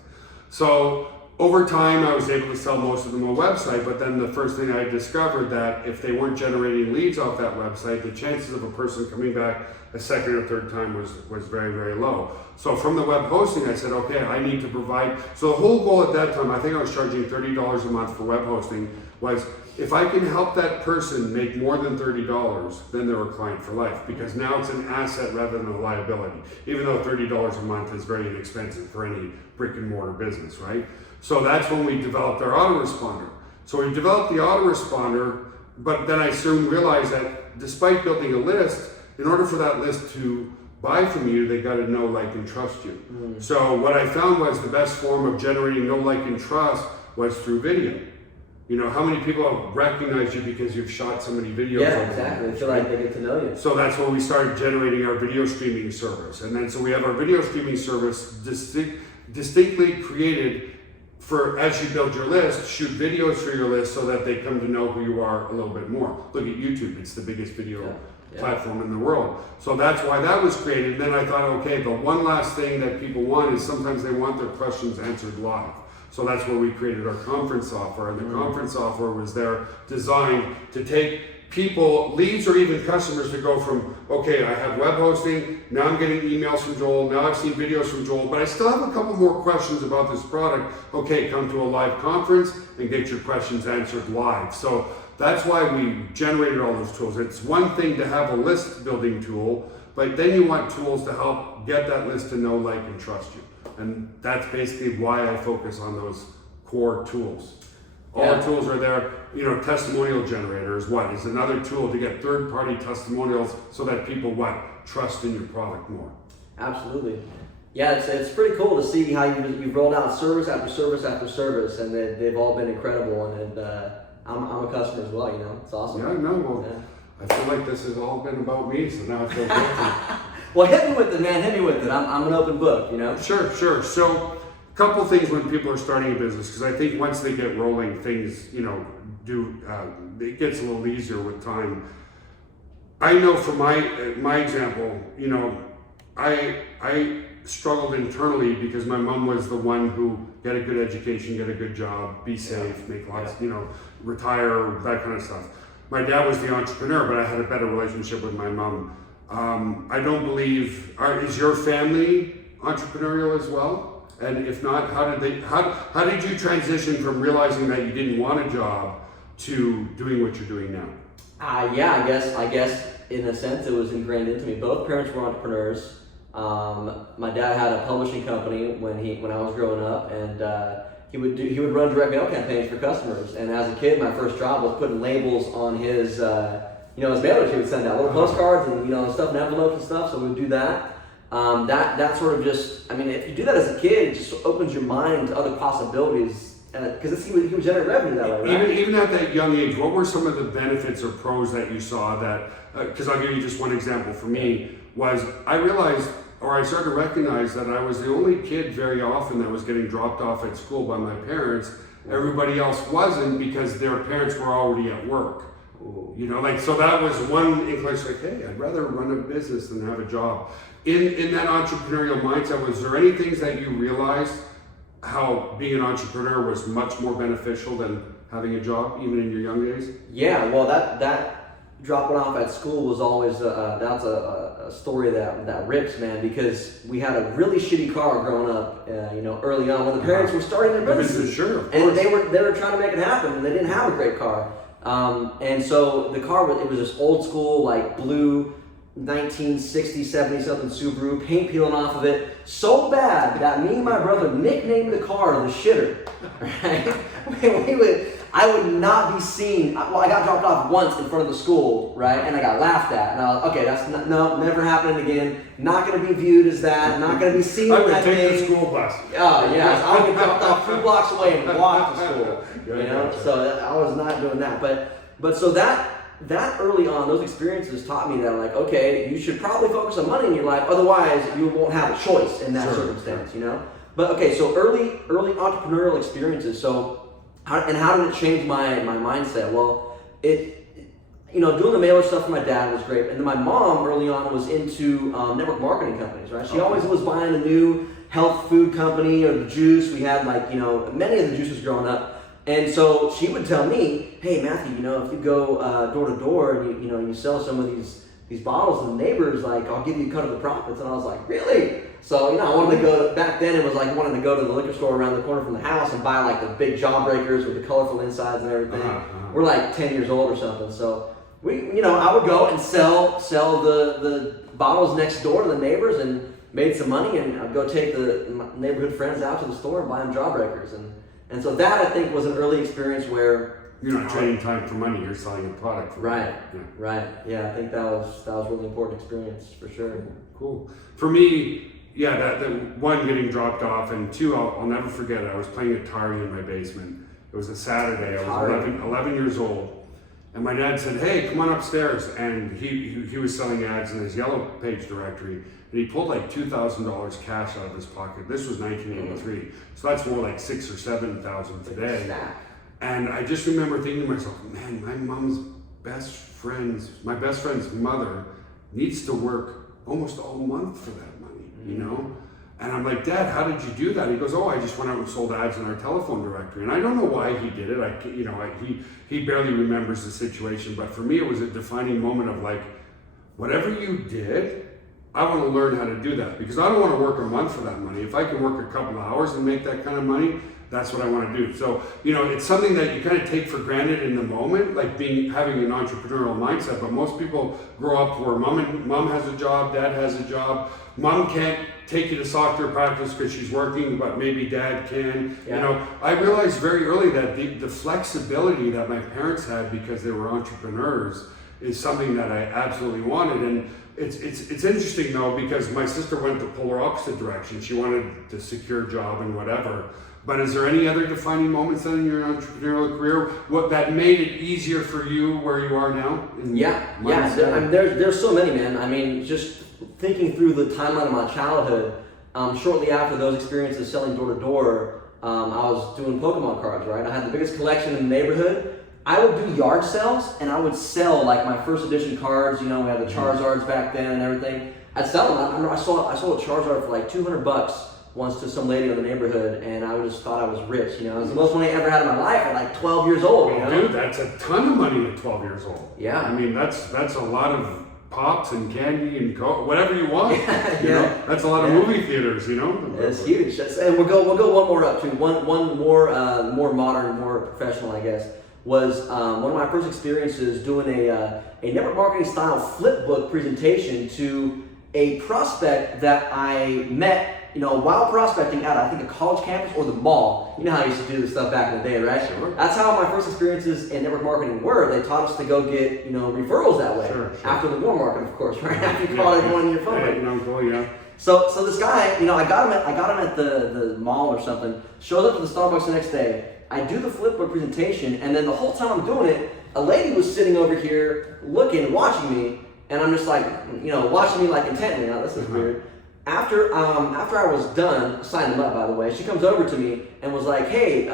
So over time, I was able to sell most of them a website, but then the first thing I discovered that if they weren't generating leads off that website, the chances of a person coming back a second or third time was very, very low. So from the web hosting, I said, okay, I need to provide, so the whole goal at that time, I think I was charging $30 a month for web hosting, was if I can help that person make more than $30, then they're a client for life, because now it's an asset rather than a liability, even though $30 a month is very inexpensive for any brick and mortar business, right? So that's when we developed our autoresponder. So we developed the autoresponder, but then I soon realized that despite building a list, in order for that list to buy from you, they got to know, like, and trust you. So what I found was the best form of generating know, like, and trust was through video. You know, how many people have recognized you because you've shot so many videos? Yeah, exactly. I feel like they get to know you. So that's when we started generating our video streaming service. And then so we have our video streaming service distinctly created for, as you build your list, shoot videos for your list so that they come to know who you are a little bit more. Look at YouTube, it's the biggest video platform in the world. So that's why that was created. And then I thought, okay, the one last thing that people want is sometimes they want their questions answered live. So that's where we created our conference software. And the conference software was there designed to take people, leads or even customers, to go from, okay, I have web hosting, now I'm getting emails from Joel, now I've seen videos from Joel, but I still have a couple more questions about this product. Okay, come to a live conference and get your questions answered live. So that's why we generated all those tools. It's one thing to have a list building tool, but then you want tools to help get that list to know, like, and trust you. And that's basically why I focus on those core tools. All the tools are there. You know, testimonial generator is another tool to get third-party testimonials so that people trust in your product more. Absolutely. Yeah, it's pretty cool to see how you've rolled out service after service after service, and they've all been incredible. And I'm a customer as well. You know, it's awesome. Yeah, no, well, I feel like this has all been about me, so now I feel guilty. Well, hit me with it, man. Hit me with it. I'm an open book, you know? Sure. So, a couple things when people are starting a business, because I think once they get rolling, things, you know, it gets a little easier with time. I know from my example, you know, I struggled internally because my mom was the one who get a good education, get a good job, be safe, make lots, you know, retire, that kind of stuff. My dad was the entrepreneur, but I had a better relationship with my mom. I don't believe, is your family entrepreneurial as well? And if not, how did you transition from realizing that you didn't want a job to doing what you're doing now? Yeah, I guess in a sense it was ingrained into me. Both parents were entrepreneurs. My dad had a publishing company when I was growing up, and he would run direct mail campaigns for customers. And as a kid, my first job was putting labels on his his mailers. He would send out little postcards and stuff in envelopes and stuff. So we would do that. That sort of just, I mean, if you do that as a kid, it just opens your mind to other possibilities. Because he would generate revenue that way, right? Even at that young age, what were some of the benefits or pros that you saw that, because I'll give you just one example for me, was I realized, or I started to recognize that I was the only kid very often that was getting dropped off at school by my parents. Everybody else wasn't because their parents were already at work. You know, so that was one inclination, like, hey, I'd rather run a business than have a job. In that entrepreneurial mindset, was there any things that you realized how being an entrepreneur was much more beneficial than having a job, even in your young days? Yeah, well, that dropping off at school was always that's a story that rips, man, because we had a really shitty car growing up, early on when the parents were starting their businesses. Sure, and they were trying to make it happen, and they didn't have a great car. And so the car was this old school, like, blue 1960, 70 something Subaru, paint peeling off of it so bad that me and my brother nicknamed the car the shitter. Right? I would not be seen. Well, I got dropped off once in front of the school, right? And I got laughed at. And I was okay, that's never happening again. Not going to be viewed as that. Not going to be seen I in that would take thing. the school bus. Oh yeah, I would get dropped off 3 blocks away and walk to school. So I was not doing that. But so that early on, those experiences taught me that, like, okay, you should probably focus on money in your life, otherwise you won't have a choice in that circumstance, you know? But okay, so early entrepreneurial experiences. So how did it change my mindset? Well, doing the mailer stuff for my dad was great. And then my mom early on was into network marketing companies, right? She always was buying the new health food company or the juice. We had many of the juices growing up. And so she would tell me, hey Matthew, if you go door to door and you sell some of these bottles to the neighbors, like I'll give you a cut of the profits. And I was like, really? So I wanted to go back then. It was like wanting to go to the liquor store around the corner from the house and buy like the big Jawbreakers with the colorful insides and everything. We're like 10 years old or something. So I would go and sell the bottles next door to the neighbors and made some money, and I'd go take the neighborhood friends out to the store and buy them Jawbreakers. And so that, I think, was an early experience where you're not trading time for money, you're selling a product for right, money. Right. Yeah, I think that was a really important experience for sure. Cool. For me, that one, getting dropped off, and two, I'll never forget it. I was playing Atari in my basement. It was a Saturday. I was 11 years old, and my dad said, "Hey, come on upstairs." And he was selling ads in his Yellow Page directory, and he pulled like $2,000 cash out of his pocket. This was 1983, so that's more like $6,000 or $7,000 today. And I just remember thinking to myself, man, my best friend's mother needs to work almost all month for that money, And I'm like, Dad, how did you do that? He goes, oh, I just went out and sold ads in our telephone directory. And I don't know why he did it. He barely remembers the situation, but for me, it was a defining moment of like, whatever you did, I want to learn how to do that, because I don't want to work a month for that money. If I can work a couple of hours and make that kind of money, that's what I want to do. So, it's something that you kind of take for granted in the moment, like having an entrepreneurial mindset. But most people grow up where mom has a job, dad has a job. Mom can't take you to soccer practice because she's working, but maybe dad can. Yeah. I realized very early that the flexibility that my parents had because they were entrepreneurs is something that I absolutely wanted. And it's interesting though, because my sister went the polar opposite direction. She wanted a secure job and whatever. But is there any other defining moments then in your entrepreneurial career that made it easier for you where you are now? There's so many, man. I mean, just thinking through the timeline of my childhood, shortly after those experiences selling door to door, I was doing Pokemon cards, right? I had the biggest collection in the neighborhood. I would do yard sales, and I would sell like my first edition cards. We had the Charizards back then and everything. I'd sell them. I remember I sold a Charizard for like $200 once to some lady in the neighborhood, and I just thought I was rich. It was the most money I ever had in my life at like 12 years old. Dude, that's a ton of money at 12 years old. Yeah. I mean, that's a lot of pops and candy and whatever you want. That's a lot of movie theaters. It's huge. And we'll go one more up to one more modern, more professional, I guess. Was one of my first experiences doing a network marketing style flip book presentation to a prospect that I met, while prospecting at, I think, a college campus or the mall. You know how I used to do this stuff back in the day, right? Sure. That's how my first experiences in network marketing were. They taught us to go get, referrals that way. Sure. After the warm market, of course, right? After you call everyone in your phone. So this guy, I got him at the mall or something, shows up to the Starbucks the next day. I do the flipbook presentation, and then the whole time I'm doing it, a lady was sitting over here looking, watching me, and I'm just like, watching me like intently. Now this is weird. After I was done, signed him up by the way, she comes over to me and was like, hey,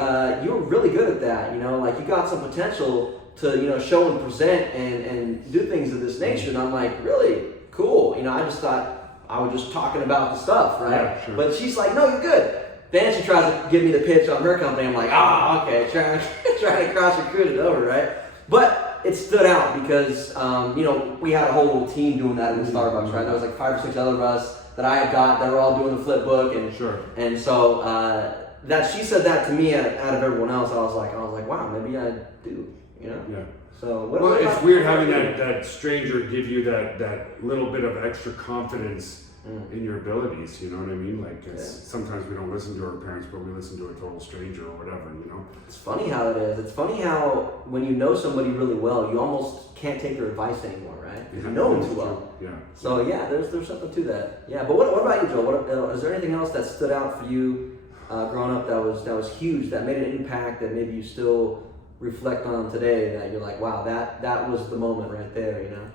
you were really good at that, like you got some potential to, show and present and do things of this nature. And I'm like, really? Cool. I just thought I was just talking about the stuff, right? Yeah, sure. But she's like, no, you're good. Then she tries to give me the pitch on her company. I'm like, okay, trying to cross recruit it over, right? But it stood out because, we had a whole little team doing that in the Starbucks, right? There was like 5 or 6 other of us that I had got that were all doing the flip book, and sure. And so that she said that to me out of everyone else, I was like, wow, maybe I do, Yeah. So it's weird having that stranger give you that little bit of extra confidence in your abilities, you know what I mean? Like, sometimes we don't listen to our parents, but we listen to a total stranger or whatever, It's funny how it is. It's funny how when you know somebody really well, you almost can't take their advice anymore, right? Because you know them too well. Yeah. So there's something to that. Yeah, but what about you, Joel? Is there anything else that stood out for you growing up that was huge, that made an impact, that maybe you still reflect on today, that you're like, wow, that was the moment right there,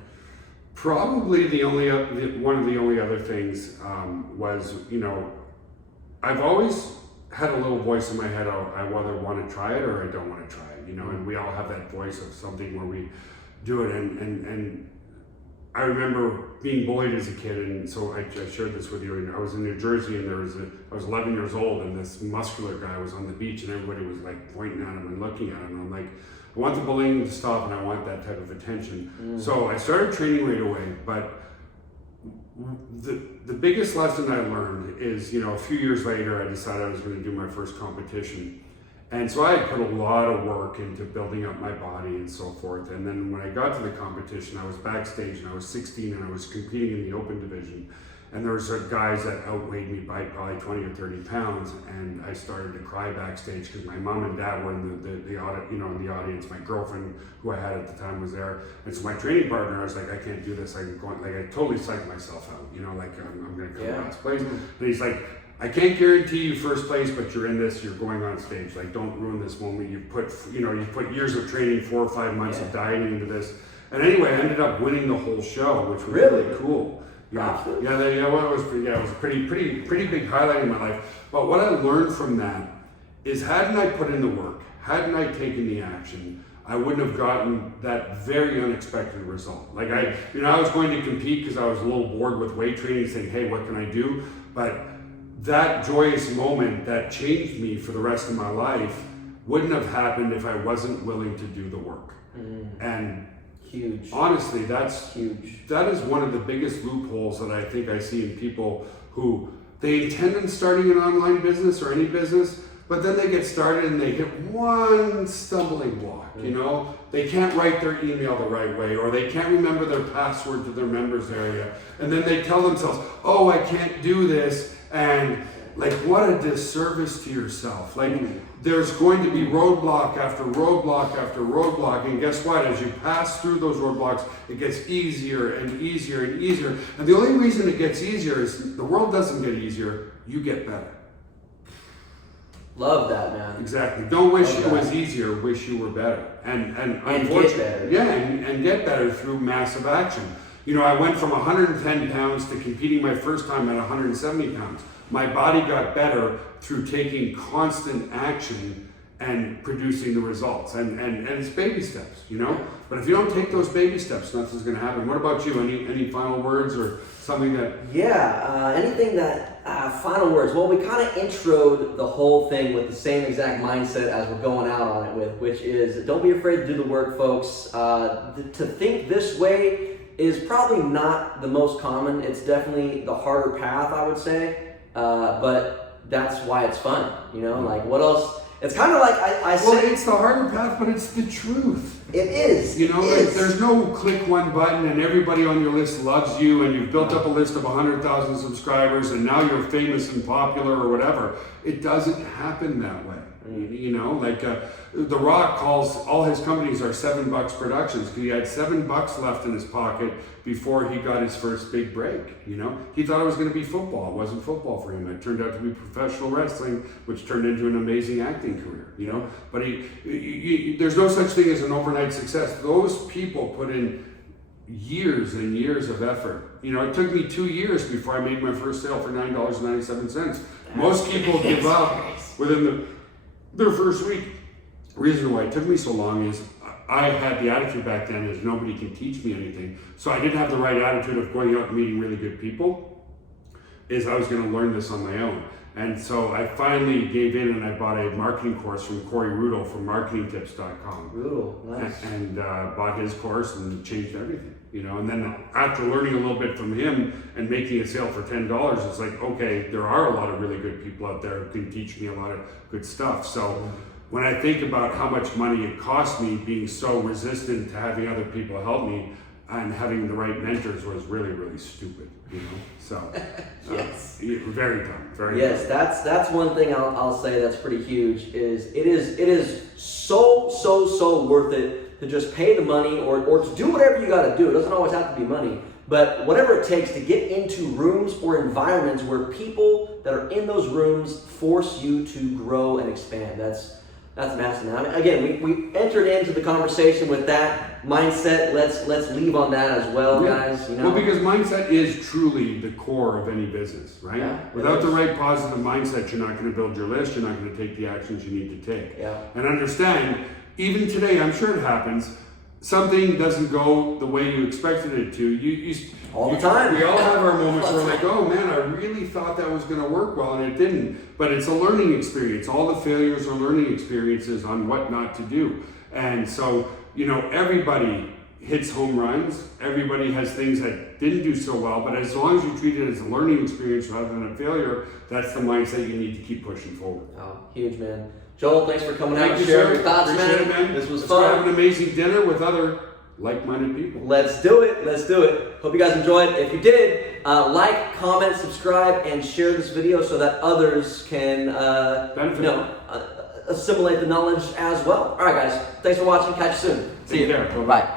Probably one of the only other things was, I've always had a little voice in my head, I whether want to try it or I don't want to try it, and we all have that voice of something where we, do it. And I remember being bullied as a kid, and so I shared this with you. And I was in New Jersey, and I was 11 years old, and this muscular guy was on the beach, and everybody was like pointing at him and looking at him. And I'm like, I want the bullying to stop, and I want that type of attention. So I started training right away. But the biggest lesson I learned is, a few years later, I decided I was going to do my first competition. And so I had put a lot of work into building up my body and so forth. And then when I got to the competition, I was backstage, and I was 16, and I was competing in the open division. And there was guys that outweighed me by probably 20 or 30 pounds. And I started to cry backstage because my mom and dad were in the audience. My girlfriend, who I had at the time, was there. And so my training partner, I was like, I can't do this. I totally psyched myself out, I'm going to come last place. And he's like, I can't guarantee you first place, but you're in this, you're going on stage. Like, don't ruin this moment. You've put years of training, 4 or 5 months of dieting into this. And anyway, I ended up winning the whole show, which was really cool. It was a pretty big highlight in my life. But what I learned from that is, hadn't I put in the work, hadn't I taken the action, I wouldn't have gotten that very unexpected result. Like I was going to compete because I was a little bored with weight training, saying, hey, what can I do? But that joyous moment that changed me for the rest of my life wouldn't have happened if I wasn't willing to do the work. And huge. Honestly, that's huge. That is one of the biggest loopholes that I think I see in people who they intend on starting an online business or any business, but then they get started and they hit one stumbling block. They can't write their email the right way, or they can't remember their password to their members area, and then they tell themselves, oh, I can't do this. And like, what a disservice to yourself. Like, there's going to be roadblock after roadblock after roadblock, and guess what? As you pass through those roadblocks, it gets easier and easier and easier. And the only reason it gets easier is the world doesn't get easier, you get better. Love that, man. Exactly. Don't wish it was easier, wish you were better. And get better. Yeah, and get better through massive action. I went from 110 pounds to competing my first time at 170 pounds. My body got better through taking constant action and producing the results. And it's baby steps, But if you don't take those baby steps, nothing's going to happen. What about you? Any final words or something that... Anything that... final words. Well, we kind of introed the whole thing with the same exact mindset as we're going out on it with, which is, don't be afraid to do the work, folks. To think this way is probably not the most common. It's definitely the harder path, I would say. But that's why it's fun, Like, what else? It's kind of like I said. Well, it's the harder path, but it's the truth. It is. There's no click one button and everybody on your list loves you, and you've built up a list of 100,000 subscribers, and now you're famous and popular or whatever. It doesn't happen that way. The Rock calls all his companies are $7 productions because he had $7 left in his pocket before he got his first big break. He thought it was going to be football. It wasn't football for him. It turned out to be professional wrestling, which turned into an amazing acting career. But there's no such thing as an overnight success. Those people put in years and years of effort. It took me 2 years before I made my first sale for $9.97. Most people give up within their first week. The reason why it took me so long is I had the attitude back then is nobody can teach me anything. So I didn't have the right attitude of going out and meeting really good people, is I was going to learn this on my own. And so I finally gave in and I bought a marketing course from Corey Rudel from marketingtips.com. Rudel, nice. And bought his course and changed everything. And then after learning a little bit from him and making a sale for $10, it's like, okay, there are a lot of really good people out there who can teach me a lot of good stuff. So when I think about how much money it cost me being so resistant to having other people help me, and having the right mentors was really, really stupid, So, yes, very dumb. Yes, that's one thing I'll say that's pretty huge. Is it is so worth it to just pay the money or to do whatever you got to do. It doesn't always have to be money, but whatever it takes to get into rooms or environments where people that are in those rooms force you to grow and expand. That's massive. Now, again, we entered into the conversation with that mindset. Let's leave on that as well, guys. Well, because mindset is truly the core of any business, right? Yeah, Without the right positive mindset, you're not going to build your list. You're not going to take the actions you need to take. Yeah. And understand, even today, I'm sure it happens. something doesn't go the way you expected it to, all the time. We all have our moments where we're like, oh man, I really thought that was going to work well and it didn't. But it's a learning experience. All the failures are learning experiences on what not to do. And so, everybody hits home runs. Everybody has things that didn't do so well. But as long as you treat it as a learning experience rather than a failure, that's the mindset you need to keep pushing forward. Oh, huge, man. Joel, thanks for coming out and Thank you, sharing sir. your thoughts, Appreciate man. it, man. This was Let's go have fun. an amazing dinner with other like-minded people. Let's do it. Let's do it. Hope you guys enjoyed. If you did, like, comment, subscribe, and share this video so that others can Benefit. assimilate the knowledge as well. All right, guys. Thanks for watching. Catch you soon. See you. Take care. Bye.